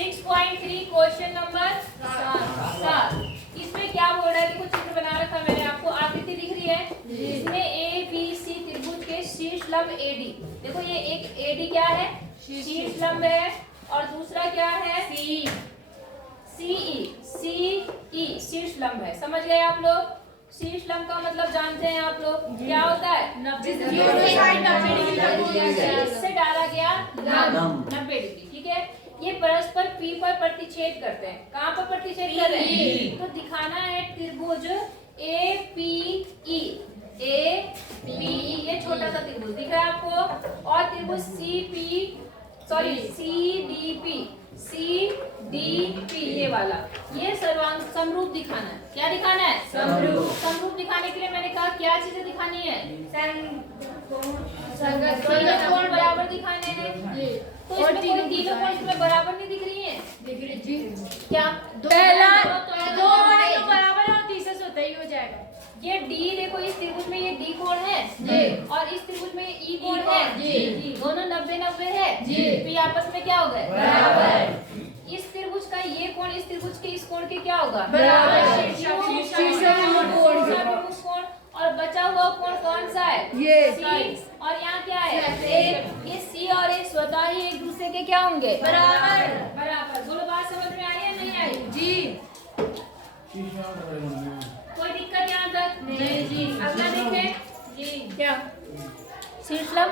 6.3 question number 7। इसमें क्या बोल रहा है? देखो चित्र बना रखा मैंने आपको, आकृति दिख रही है। इसमें ए बी सी त्रिभुज के शीर्ष लंब एडी। देखो ये एक एडी क्या है? शीर्ष लंब है। और दूसरा क्या है? सीई शीर्ष लंब है। समझ गए आप लोग? शीर्ष लंब का मतलब जानते हैं आप लोग क्या होता है? 90 डिग्री से डाला गया 90 डिग्री। ठीक है, ये परस्पर P पर प्रतिच्छेद करते हैं। कहाँ पर प्रतिच्छेद कर रहे हैं? तो दिखाना है त्रिभुज APE। ये छोटा सा त्रिभुज दिख रहा है आपको। और त्रिभुज CDP ये वाला, ये सर्वांग समरूप दिखाना है। क्या दिखाना है? समरूप दिखाने के लिए मैंने कहा क्या चीजें दिखानी है? कोण बराबर दिखाने हैं। तो इसमें कोई तीनों कोण इसमें बराबर नहीं दिख रही है? दिख रही जी। क्या? पहला दो कोण तो बराबर है और तीसरा स्वतः ही हो जाएगा। ये डी, देखो इस त्रिभुज में ये डी कोण है जी, और इस त्रिभुज में ई कोण है जी। दोनों 90-90 है जी। तो आपस में क्या हो गए? बराबर। इस त्रिभुज का ये कोण इस त्रिभुज के इस कोण के क्या होगा? बराबर। कोण। और बचा हुआ कोण कौन सा है? ये सी। और यहाँ क्या है? ये सी और ए स्वतः ही एक दूसरे के क्या होंगे? बराबर। बोलो, बात समझ में आई या नहीं आई जी? कोई दिक्कत यहाँ तक? नहीं जी। अगला देखें जी। क्या? शीर्ष लंब।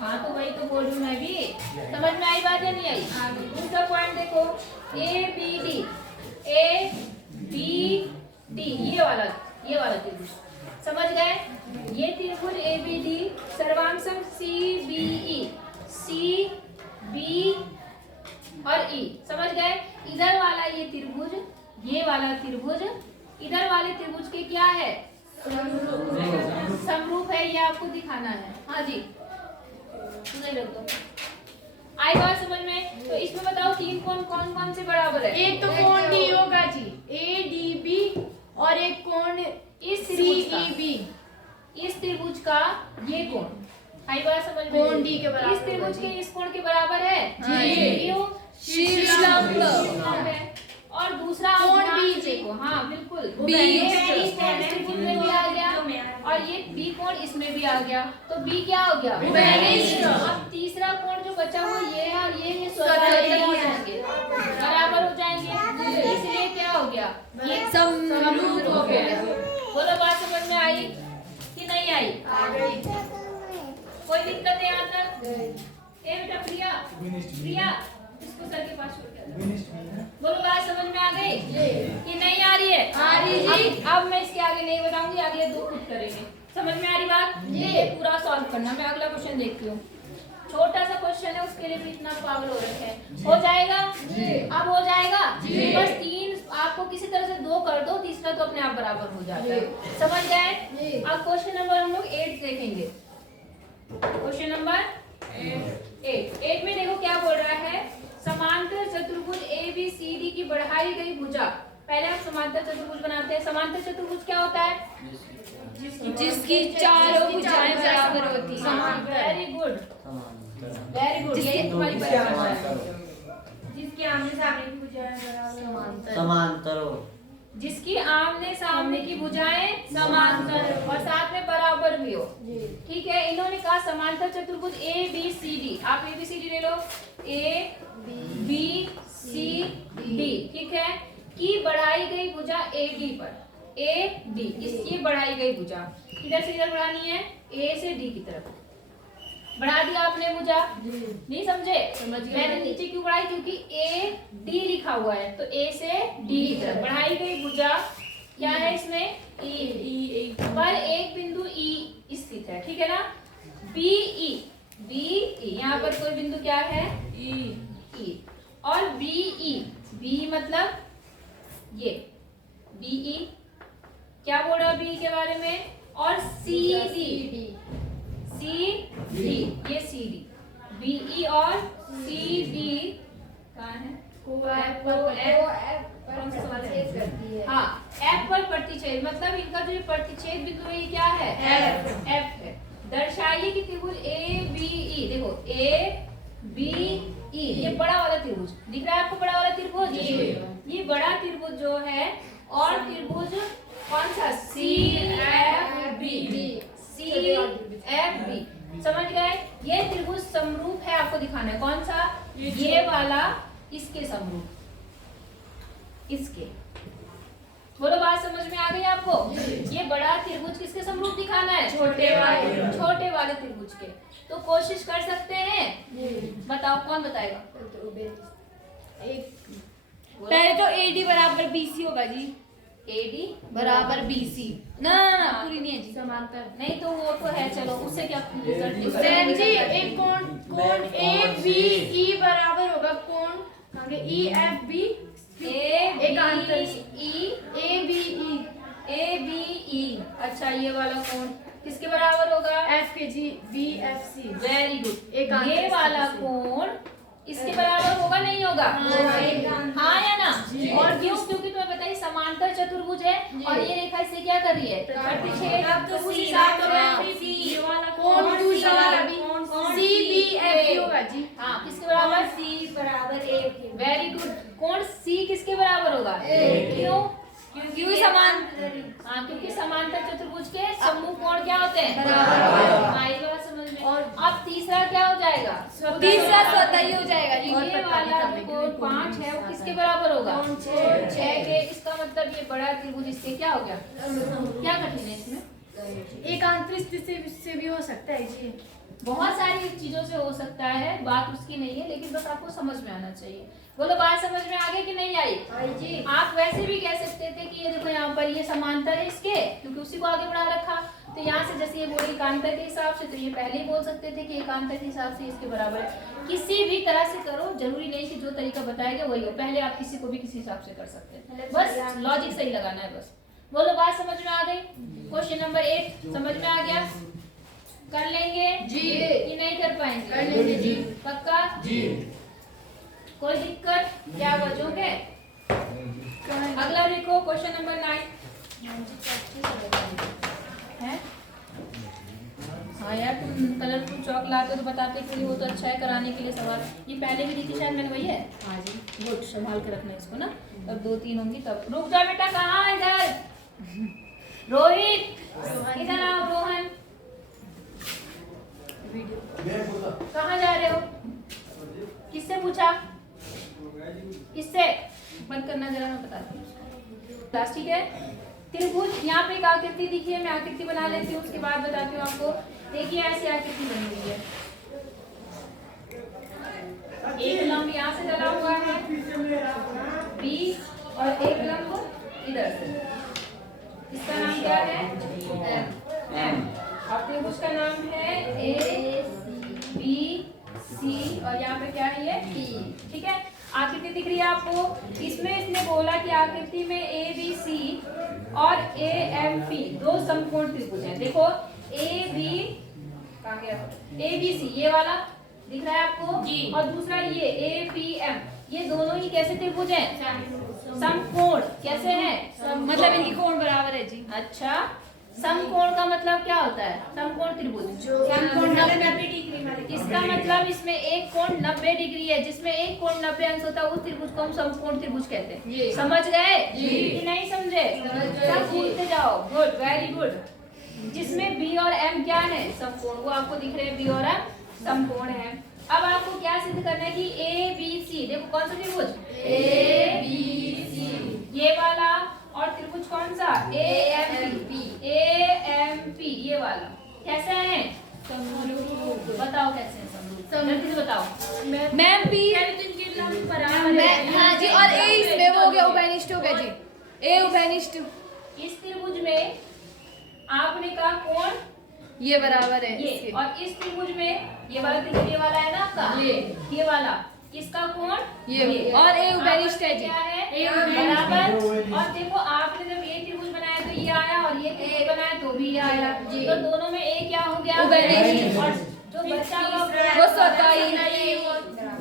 हाँ तो वही तो बोल रही हूँ मैं भी। समझ में आई बात या नहीं आई? दूसरा पॉइंट देखो, ABD ये वाला त्रिभुज। समझ गए? ये त्रिभुज ABD सर्वांशम CBE CB और E। समझ गए? इधर वाला ये त्रिभुज, ये वाला त्रिभुज इधर वाले त्रिभुज के क्या है? समरूप है। ये आपको दिखाना है। हाँ जी, नहीं रख दो। आई बात समझ में? तो इसमें बताओ तीन कोण कौन कौन से बराबर है? एक तो कोण डी होगा जी, ADB, और एक कोण इस CEB। इस त्रिभुज का ये कोण, आई बात समझ में? कोण डी के बराबर। इस त्रिभुज के इस कोण के बराबर है जी। क्यों? शीर्ष लंब है। और दूसरा कोण ध्यान B से देखो। हाँ बिल्कुल, B इस त्रिभुज में भी आ गया और ये B कोण इसमें भी आ गया, तो B क्या हो गया? Vanished। अब तीसरा कोण जो बचा हुआ ये है और ये स्वतः हो जाएंगे, बराबर हो जाएंगे। इसलिए क्या हो गया? ये समरूप हो गया। बोलो, बात समझ में आई कि नहीं आई? कोई दिक्कत है यहाँ तक? ए बेटा प्रिया इसको सर के पास छोड़ के बोलो, बात समझ में आ गई कि नहीं आ रही है? आ रही जी। अब मैं इसके आगे नहीं बताऊंगी, अगले दो खुद करेंगे। समझ में आ रही बात? ये पूरा सॉल्व करना। मैं अगला क्वेश्चन देखती हूँ। छोटा सा क्वेश्चन है, उसके लिए भी इतना पागल हो रखे हैं। हो जाएगा? अब हो जाएगा? बस तीन आपको किसी तरह से दो कर दो, तीसरा तो अपने आप बराबर हो जाता है। समझ गए? अब क्वेश्चन नंबर हम लोग 8 देखेंगे। क्वेश्चन नंबर 8 में देखो क्या बोल रहा है। समांतर चतुर्भुज ABCD की बढ़ाई गई भुजा। पहले हम समांतर चतुर्भुज बनाते हैं। समांतर चतुर्भुज क्या होता है? जिसकी चारों भुजाएं बराबर होती हैं। Very good, very good. ये तुम्हारी परिभाषा है। जिसके आमने सामने की भुजाएं बराबर समांतर हो। जिसकी आमने सामने की भुजाएं समांतर और साथ में बराबर भी हो। ठीक है, इन्होंने कहा समांतर चतुर्भुज ABCD। आप ABCD ले लो, ABCD। ठीक है, की बढ़ाई गई भुजा AD पर। AD इसकी बढ़ाई गई भुजा किधर से किधर बढ़ानी है? A से D की तरफ बढ़ा दिया आपने भुजा। नहीं समझे? मैंने नीचे क्यों बढ़ाई? क्योंकि AD लिखा हुआ है, तो A से D की तरफ बढ़ाई गई भुजा क्या है इसमें? E पर एक बिंदु E स्थित है। ठीक है ना? BE यहाँ पर कोई बिंदु क्या है? E और BE मतलब ये BE क्या बोल रहा BE के बारे में? और CD ये CD BE और CD कहाँ है? हाँ, F पर प्रतिच्छेद, मतलब इनका जो प्रतिच्छेद बिंदु है ये क्या है? F है। दर्शाइए कि त्रिभुज ABE, देखो ABE ई, ये बड़ा वाला त्रिभुज दिख रहा है आपको, बड़ा वाला त्रिभुज। ये बड़ा त्रिभुज जो है और त्रिभुज कौन सा, CFB, CFB, समझ गए। ये त्रिभुज समरूप है, आपको दिखाना है कौन सा, ये वाला इसके समरूप, इसके। बोलो बात समझ में आ गई आपको। ये बड़ा त्रिभुज किसके समरूप दिखाना है, छोटे वाले त्रिभुज के। तो कोशिश कर सकते हैं, बताओ कौन बताएगा। पहले तो AD बराबर BC होगा जी, AD बराबर BC। ना पूरी नहीं है जी, समांतर नहीं तो वो तो है, चलो उससे क्या सेम जी। एक कोण ABE बराबर होगा कोण EFB, ABE। अच्छा ये वाला कोण किसके बराबर होगा, F के जी BFC। Very good. ये वाला कोण इसके बराबर होगा नहीं होगा, हाँ या ना। और क्यों, क्योंकि तुम्हें पता है समांतर चतुर्भुज है और ये रेखा इससे क्या कर रही है, प्रतिच्छेद। तो उस हिसाब से ये वाला कोण दूसरा वाला भी CBFB होगा जी। हाँ किसके बराबर, C बराबर A के। Very good. कोण C किसके बराबर होगा, क्यों, क्योंकि क्योंकि समांतर चतुर्भुज के समूह कोण क्या होते हैं, हाँ ये बात समझ में। और अब तीसरा क्या हो जाएगा, तीसरा स्वतः ही हो जाएगा जी। ये वाला कोण 5 है वो किसके बराबर होगा, 6 के। इसका मतलब ये बड़ा त्रिभुज इससे क्या हो गया, क्या कठिन है इसमें, एकांतर से भी हो सकता है जी। बहुत सारी चीजों से हो सकता है, बात उसकी नहीं है, लेकिन बस आपको समझ में आना चाहिए। बोलो बात समझ में आ गई कि नहीं आई जी। आप वैसे भी कह सकते थे कि ये देखो यहाँ पर ये समांतर है इसके, क्योंकि उसी को आगे बढ़ा रखा। तो यहाँ से जैसे ये बोले एकांतर के हिसाब से, तो ये पहले ही बोल सकते थे कि एकांतर के हिसाब से इसके बराबर है। किसी भी तरह से करो, जरूरी नहीं कि जो तरीका बताया गया वही हो। पहले आप किसी को भी किसी हिसाब से कर सकते हैं, बस लॉजिक सही लगाना है बस। बोलो बात समझ में आ गई। क्वेश्चन नंबर 8 समझ में आ गया, कर लेंगे जी कि नहीं कर पाएंगे, कर लेंगे जी। पक्का जी। कोई दिक्कत, क्या बचोगे। अगला देखो क्वेश्चन नंबर 9 है। हाँ यार तुम कलरफुल चौक लाते हो तो बताते कि वो तो अच्छा है कराने के लिए सवाल। ये पहले भी दी थी शायद मैंने, वही है। हाँ जी गुड, संभाल के रखना इसको ना, तब 2-3 होंगी तब। रुक जा बेटा, कहाँ इधर रोहित, इधर आओ रोहन, कहाँ जा रहे हो, किससे पूछा, किससे, बंद करना जरा, मैं बताती हूँ क्लास, ठीक है। त्रिभुज यहाँ पे एक आकृति दिखी है, मैं आकृति बना लेती हूँ, उसके बाद बताती हूँ आपको। देखिए ऐसी आकृति बनी हुई है, एक लंब यहाँ से डला हुआ है B और एक लंब इधर से, इसका नाम क्या है M, और त्रिभुज का नाम है ABC और यहाँ पे क्या है ये P, ठीक है। आकृति दिख रही है आपको, इसमें इसने बोला कि आकृति में ABC और AMP दो समकोण त्रिभुज हैं। देखो AB कहाँ गया, ABC ये वाला दिख रहा है आपको जी, और दूसरा ये APM, ये दोनों ही कैसे त्रिभुज हैं, समकोण। कैसे हैं, मतलब इनकी कोण बराबर है जी। अच्छा, समकोण का मतलब क्या होता है, समकोण त्रिभुज, समकोण 90 डिग्री वाले। इसका मतलब इसमें एक कोण 90 डिग्री है, जिसमें एक कोण 90 अंश होता है, उस त्रिभुज को हम समकोण त्रिभुज कहते हैं। समझ गए कि नहीं समझे, सब भूलते जाओ। Good, very good. जिसमें B और M क्या है, समकोण, वो आपको दिख रहे हैं B और M समकोण है। अब आपको क्या सिद्ध करना है कि ABC, देखो कौन सा त्रिभुज ABC, ये वाला, और त्रिभुज कौन सा AMP, ये वाला कैसे है, बताओ कैसे है समरूप, जल्दी से बताओ। मैम P हाँ जी, और A इसमें वो हो गया, उभयनिष्ठ हो गया जी, A उभयनिष्ठ। इस त्रिभुज में आपने कहा कोण ये बराबर है ये, इसके। और इस त्रिभुज में ये वाला त्रिभुज ये वाला है ना आपका, ये वाला, इसका कोण ये और A उभयनिष्ठ है जी, क्या है बराबर। और देखो आपने जब ये त्रिभुज बनाया तो ये आया, और ये त्रिभुज बनाया तो भी ये आया, तो दोनों में A क्या हो गया, उभयनिष्ठ। और जो बचा हुआ वो स्वतः ही।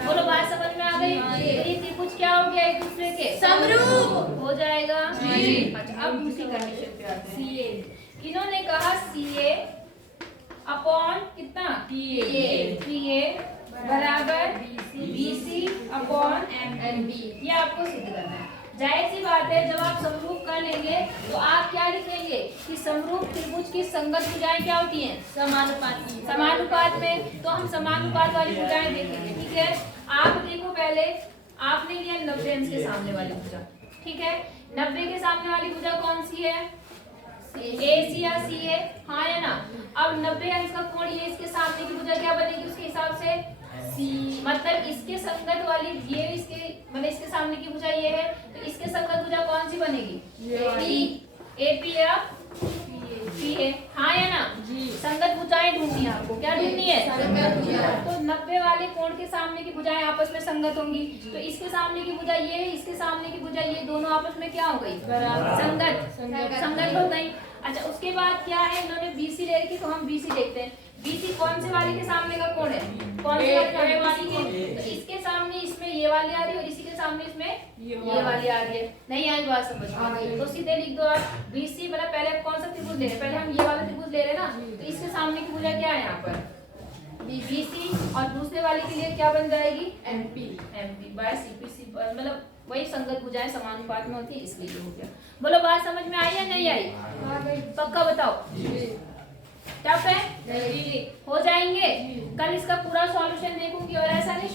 बोलो बात समझ में आ गई। ये त्रिभुज क्या हो गया, एक दूसरे के समरूप हो जाएगा जी। अच्छा, अब दूसरी कंडीशन पे आते हैं। CA, इन्होंने कहा CA अपॉन कितना PA बराबर BC अपॉन MB। ये आपको सिद्ध करना है। जाहिर सी बात है, जब आप समरूप कर लेंगे तो आप क्या लिखेंगे कि समरूप त्रिभुज की संगत भुजाएं क्या होती हैं? समानुपाती। समानुपात में। तो हम समानुपात वाली भुजाएं देखेंगे। ठीक है, आप देखो, पहले आपने लिया 90 अंश के सामने वाली भुजा। ठीक है, 90 के सामने वाली भुजा कौन सी है? AC या C है, हाँ या ना? अब 90 अंश का कोण, ये इसके सामने की भुजा क्या बनेगी उसके हिसाब से? C। मतलब इसके संगत वाली, ये इसके मतलब इसके सामने की भुजा ये है, तो इसके संगत भुजा कौन सी बनेगी? AP या P है, हाँ या ना? संगत भुजाएं ढूंढनी है आपको। क्या ढूंढनी है? संगत भुजा। तो 90 वाले कोण के सामने की भुजाएं आपस में संगत होंगी। तो इसके सामने की भुजा ये है, इसके सामने की भुजा ये, दोनों आपस में क्या हो गई? संगत हो गई। अच्छा, उसके बाद क्या है, इन्होंने BC ले रखी, तो हम BC देखते हैं। BC कौन से वाले के सामने का कोण है? कौन से वाले के? तो इसके सामने इसमें ये वाली आ रही है और इसी के सामने इसमें ये वाली आ रही है। नहीं आई बात समझ में? तो सीधे लिख दो आप BC, मतलब पहले कौन सा त्रिभुज ले रहे हैं? पहले हम ये वाला त्रिभुज ले रहे हैं ना, तो इसके सामने की भुजा क्या है यहाँ पर? BC, और दूसरे वाले के लिए क्या बन जाएगी? MP बाय CPC, मतलब वही संगत भुजाएं समानुपात में होती है, इसलिए ये हो गया। बोलो, बात समझ में आई या नहीं आई? पक्का बताओ। टफ है? हो जाएंगे। कल इसका पूरा सॉल्यूशन देखूंगी, और ऐसा नहीं